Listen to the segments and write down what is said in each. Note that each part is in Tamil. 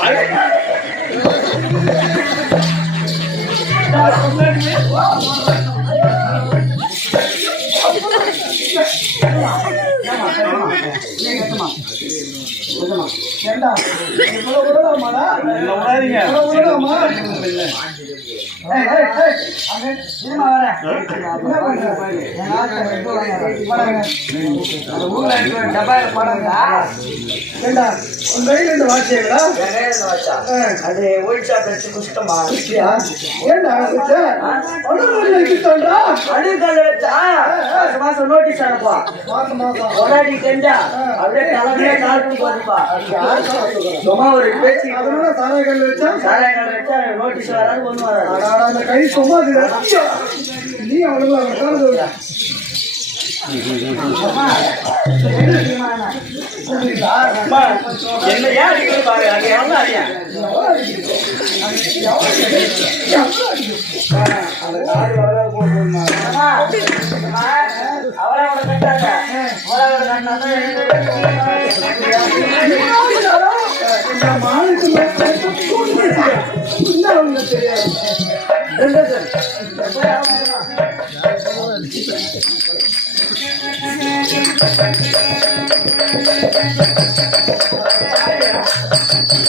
아유. எடுத்து வாங்க. வாங்க. அந்த ஊர்ல இருக்கிற டப்பாயில பணம்டா. ஏண்டா, உன் கையில வாட்சியங்களா? ஆ. அது ஒயிட் ஷாப் வச்சு குஷ்டமா? ஏண்டா வச்சா மாசம் மாசம் நோட்டீஸ் அனுப்பா மாசம் மாசம். தெரிஞ்சா அப்படியே தலைமையே கால்பும் போதுப்பா? சும்மா ஒரு பேச்சு அதனால சாராய கல்லு வச்சா சாராய கடை வச்சா நோட்டீஸ் வராது ஒண்ணு வராது அடாடா, அந்த கை சும்மா. நீ. புரியுதா? என்ன ஏன் பாரு அங்க என்ன ஒண்ணு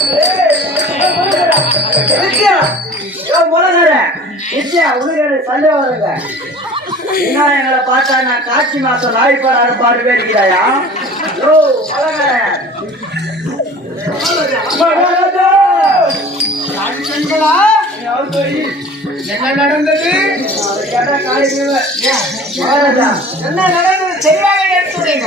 தெரியாது. உனக்கு சந்தேகம் வருங்க என்ன எங்களை பார்த்தா நான் காட்சி மாசம் நாய்ப்பாடு பாடு பேருக்கிறாயா ஓ முழங்கற என்ன நடந்தது? என்ன நடந்தது? எடுத்துடுங்க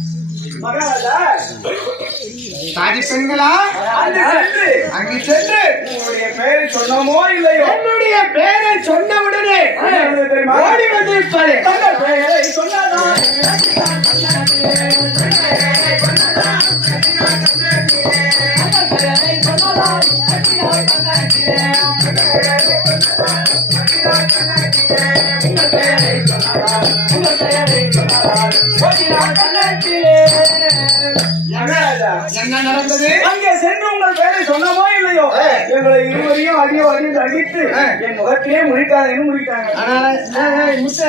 சாதி பெண்களா? அங்கு சென்று. உங்களுடைய பெயரை சொன்னோமோ இல்லையோ? என்னுடைய பெயரை சொன்ன உடனே ஓடி வந்து இருப்பாரு பெயரை சொன்னாரா என்ன நடந்தது? அங்கே சென்று உங்கள் பெயரை சொன்னமோ இல்லையோ? எங்களை இருவரையும் அடியோ அடிந்து அடித்து என் முகத்திலே முடிக்காதேன்னு முடிக்காங்க முச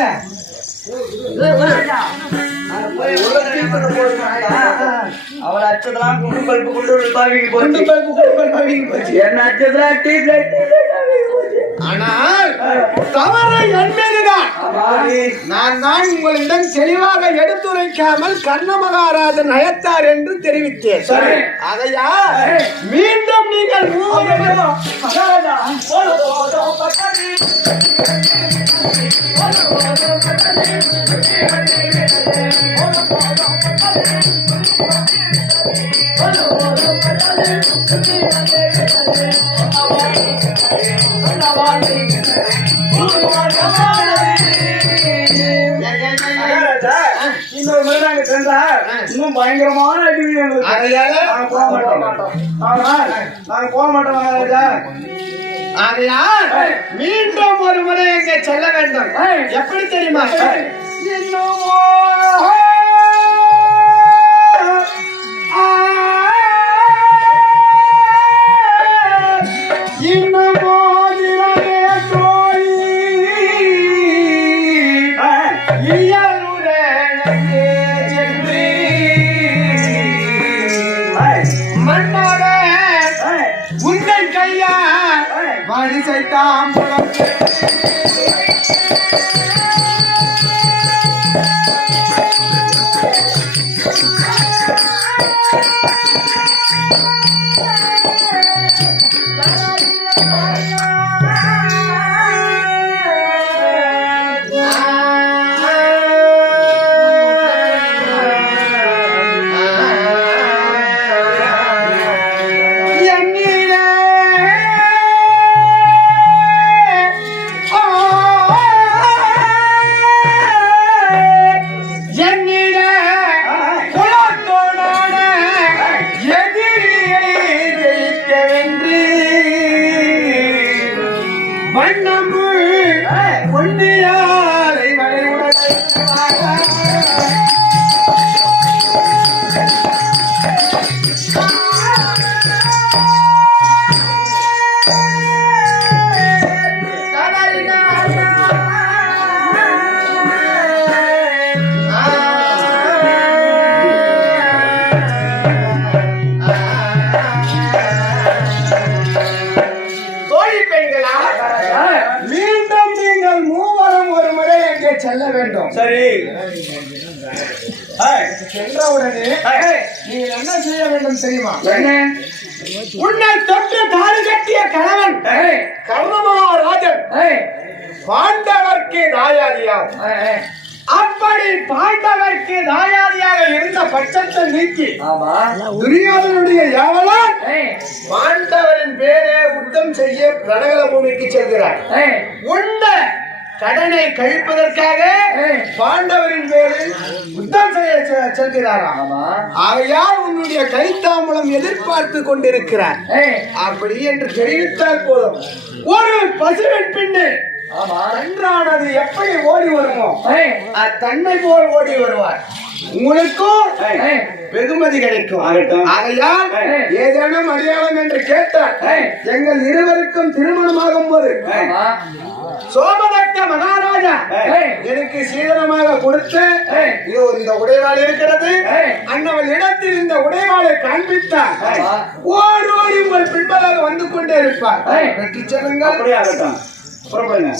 அவளை அச்சதெல்லாம் குண்டு பல்பு குண்டு பாவிக்கு போச்சு. பல்பு குண்டு போச்சு. என்ன அச்சதெல்லாம் லைட் ஆனால் தவறு என்பதுதான் நான் தான் உங்களிடம் தெளிவாக எடுத்துரைக்காமல் கர்ண மகாராஜன் நயத்தார் என்று தெரிவித்தேன். அதையா மீண்டும் நீங்கள் போதும், பக்கத்து. மகாராஜா, இன்னொரு முறை நாங்க சென்றா இன்னும் பயங்கரமான அடி எங்களுக்கு. அதையால நாங்க போக மாட்டோம். ஆனால் நாங்க போக மாட்டோம் மகாராஜா ஆகையால் மீண்டும் ஒரு முறை அங்கே செல்ல வேண்டும் எப்படி தெரியுமா இன்னுமோ పీతాంబరం Thank you. ஒன்றியாரை மறைவுடன் ஏய், சென்றவுடனே ஏய், நீ என்ன செய்ய வேண்டும் தெரியுமா? உன்னை தொட்டு தாலி கட்டிய கணவன் கர்ணமகாராஜன். பாண்டவர்க்கு ஏய். அப்படி பாண்டவர்க்கு தாயாதியாக இருந்த பட்சத்தை நீக்கி துரியோதனுடைய யாவலால் பாண்டவரின் பேரே யுத்தம் செய்ய ரணகல பூமிக்கு செல்கிறார் உண்ட கடனை கழிப்பதற்காக. பாண்டவரின் பேரில் யுத்தம் செய்ய செல்கிறாராம். ஆகையால் உன்னுடைய கைத்தாம்பலம் எதிர்பார்த்து கொண்டிருக்கிறார். அப்படி என்று தெரிவித்தால் போதும். ஒரு பசுவின் பின்னு ஆமா. கன்றானது எப்படி ஓடி வருமோ தன்னை போல் ஓடி வருவார். உங்களுக்கும் வெகுமதி கிடைக்கும். ஆகையால். ஏதேனும் அடையாளம் என்று கேட்டால். எங்கள் இருவருக்கும் திருமணமாகும் போது சோமதத்த மகாராஜா எனக்கு சீதனமாக கொடுத்த. இதோ இந்த உடைவாள் இருக்கிறது. அண்ணவள் இடத்தில் இந்த உடைவாளை காண்பித்தார். ஓடி ஓடி உங்கள் பின்பதாக வந்து கொண்டே இருப்பார். வெற்றி செல்லுங்கள் புறப்படுங்க